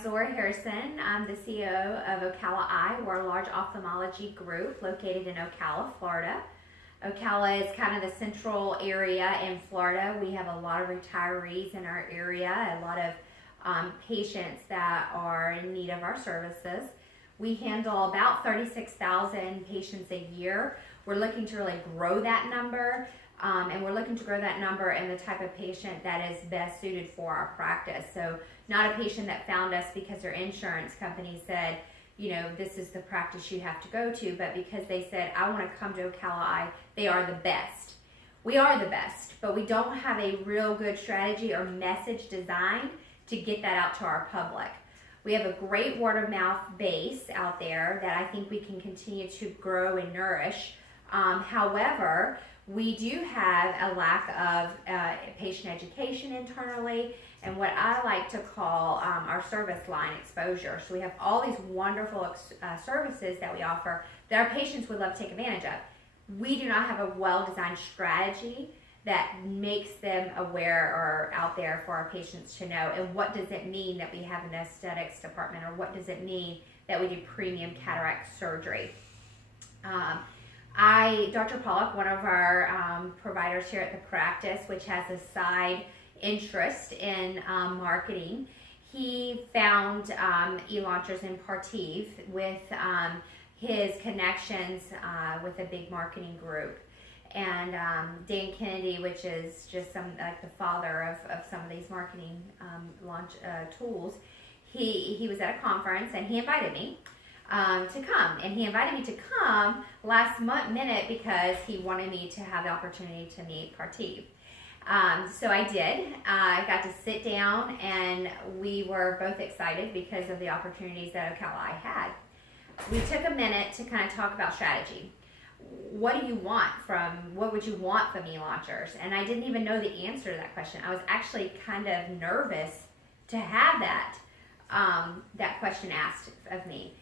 I'm Zora Harrison. I'm the CEO of Ocala Eye. We're a large ophthalmology group located in Ocala, Florida. Ocala is kind of the central area in Florida. We have a lot of retirees in our area, a lot of patients that are in need of our services. We handle about 36,000 patients a year. We're looking to really grow that number, and we're looking to grow that number in the type of patient that is best suited for our practice. So not a patient that found us because their insurance company said, you know, this is the practice you have to go to, but because they said, I want to come to Ocala Eye, they are the best. We are the best, but we don't have a real good strategy or message designed to get that out to our public. We have a great word of mouth base out there that I think we can continue to grow and nourish. However, we do have a lack of patient education internally and what I like to call our service line exposure. So we have all these wonderful services that we offer that our patients would love to take advantage of. We do not have a well-designed strategy that makes them aware or out there for our patients to know. And what does it mean that we have an aesthetics department, or what does it mean that we do premium cataract surgery? Dr. Pollock, one of our providers here at the practice, which has a side interest in marketing, he found Elaunchers in Partiv with his connections with a big marketing group. And Dan Kennedy, which is just like the father of some of these marketing launch tools, he was at a conference and he invited me to come. And he invited me to come last minute because he wanted me to have the opportunity to meet Partiv. So I did. I got to sit down and we were both excited because of the opportunities that Ocala Eye had. We took a minute to kind of talk about strategy. What would you want from Elaunchers? And I didn't even know the answer to that question. I was actually kind of nervous to have that question asked of me.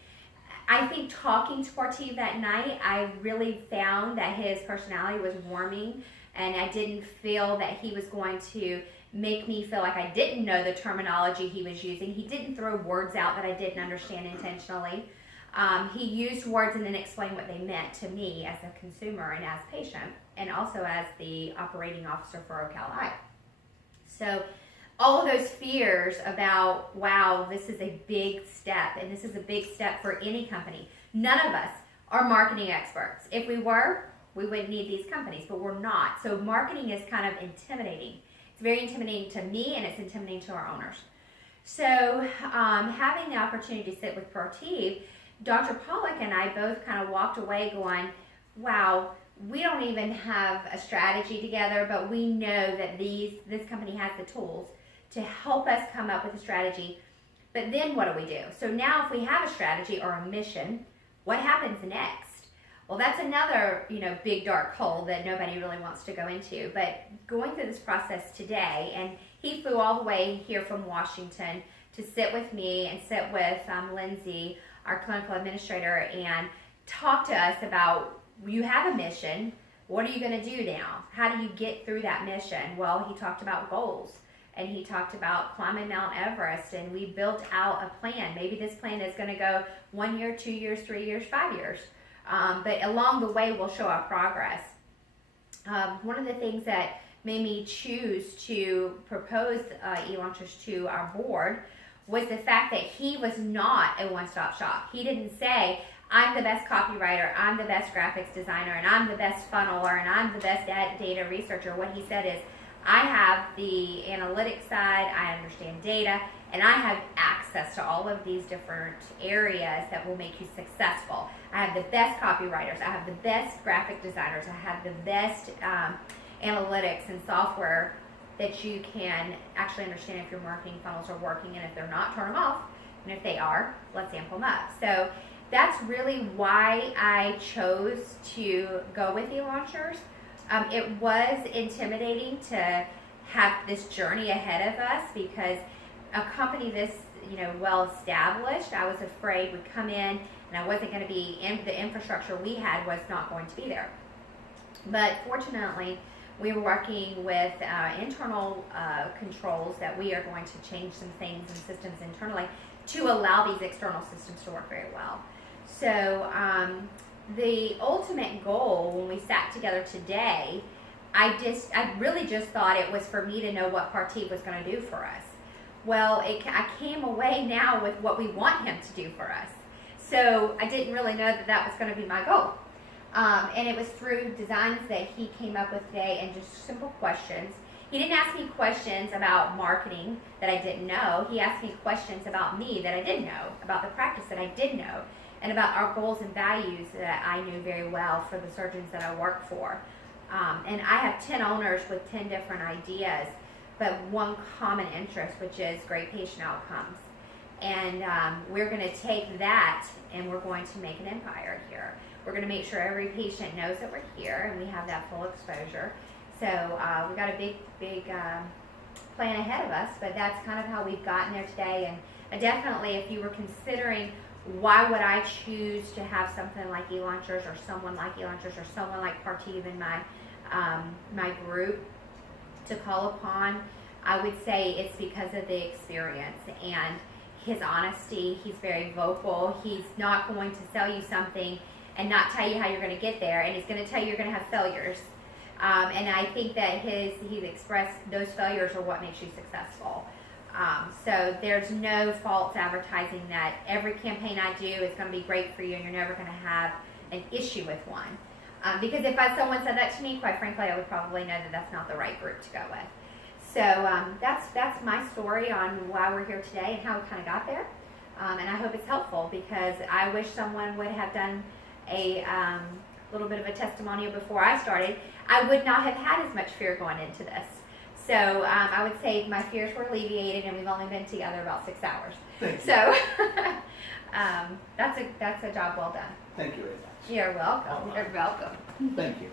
I think talking to Partiv that night, I really found that his personality was warming, and I didn't feel that he was going to make me feel like I didn't know the terminology he was using. He didn't throw words out that I didn't understand intentionally. He used words and then explained what they meant to me as a consumer and as a patient, and also as the operating officer for Ocala Eye. So all of those fears about, wow, this is a big step, and this is a big step for any company. None of us are marketing experts. If we were, we wouldn't need these companies, but we're not. So marketing is kind of intimidating. It's very intimidating to me, and it's intimidating to our owners. So having the opportunity to sit with Partiv, Dr. Pollock and I both kind of walked away going, wow, we don't even have a strategy together, but we know that this company has the tools to help us come up with a strategy. But then what do we do? So now if we have a strategy or a mission, what happens next? Well, that's another, big dark hole that nobody really wants to go into. But going through this process today, and he flew all the way here from Washington to sit with me and sit with Lindsay, our clinical administrator, and talk to us about, you have a mission, what are you going to do now? How do you get through that mission? Well, he talked about goals, and he talked about climbing Mount Everest, and we built out a plan. Maybe this plan is going to go 1 year, 2 years, 3 years, 5 years, but along the way we'll show our progress. One of the things that made me choose to propose Elaunchers to our board was the fact that he was not a one-stop shop. He didn't say, I'm the best copywriter, I'm the best graphics designer, and I'm the best funneler, and I'm the best data researcher. What he said is, I have the analytics side, I understand data, and I have access to all of these different areas that will make you successful. I have the best copywriters, I have the best graphic designers, I have the best analytics and software that you can actually understand if your marketing funnels are working, and if they're not, turn them off, and if they are, let's amp them up. So that's really why I chose to go with Elaunchers. It was intimidating to have this journey ahead of us because a company this well established, I was afraid would come in and I wasn't going to be in the infrastructure we had was not going to be there. But fortunately, we were working with internal controls that we are going to change some things and systems internally to allow these external systems to work very well. So the ultimate goal when we sat together today, I really just thought it was for me to know what Partiv was going to do for us. Well, I came away now with what we want him to do for us. So I didn't really know that was going to be my goal. And it was through designs that he came up with today and just simple questions. He didn't ask me questions about marketing that I didn't know. He asked me questions about me that I didn't know, about the practice that I did know, and about our goals and values that I knew very well for the surgeons that I work for. And I have 10 owners with 10 different ideas, but one common interest, which is great patient outcomes. And we're going to take that and we're going to make an empire here. We're going to make sure every patient knows that we're here and we have that full exposure. So we've got a big plan ahead of us, but that's kind of how we've gotten there today. And definitely, if you were considering why would I choose to have something like Elaunchers or someone like Elaunchers or someone like Partiv in my group to call upon, I would say it's because of the experience and his honesty. He's very vocal. He's not going to sell you something and not tell you how you're going to get there, and he's going to tell you you're going to have failures. And I think that he's expressed those failures are what makes you successful. So there's no false advertising that every campaign I do is going to be great for you and you're never going to have an issue with one. Because if someone said that to me, quite frankly, I would probably know that that's not the right group to go with. So that's my story on why we're here today and how we kind of got there. And I hope it's helpful because I wish someone would have done a little bit of a testimonial before I started. I would not have had as much fear going into this. So I would say my fears were alleviated, and we've only been together about 6 hours. Thank you. So that's a job well done. Thank you very much. You're welcome. You're welcome. Thank you.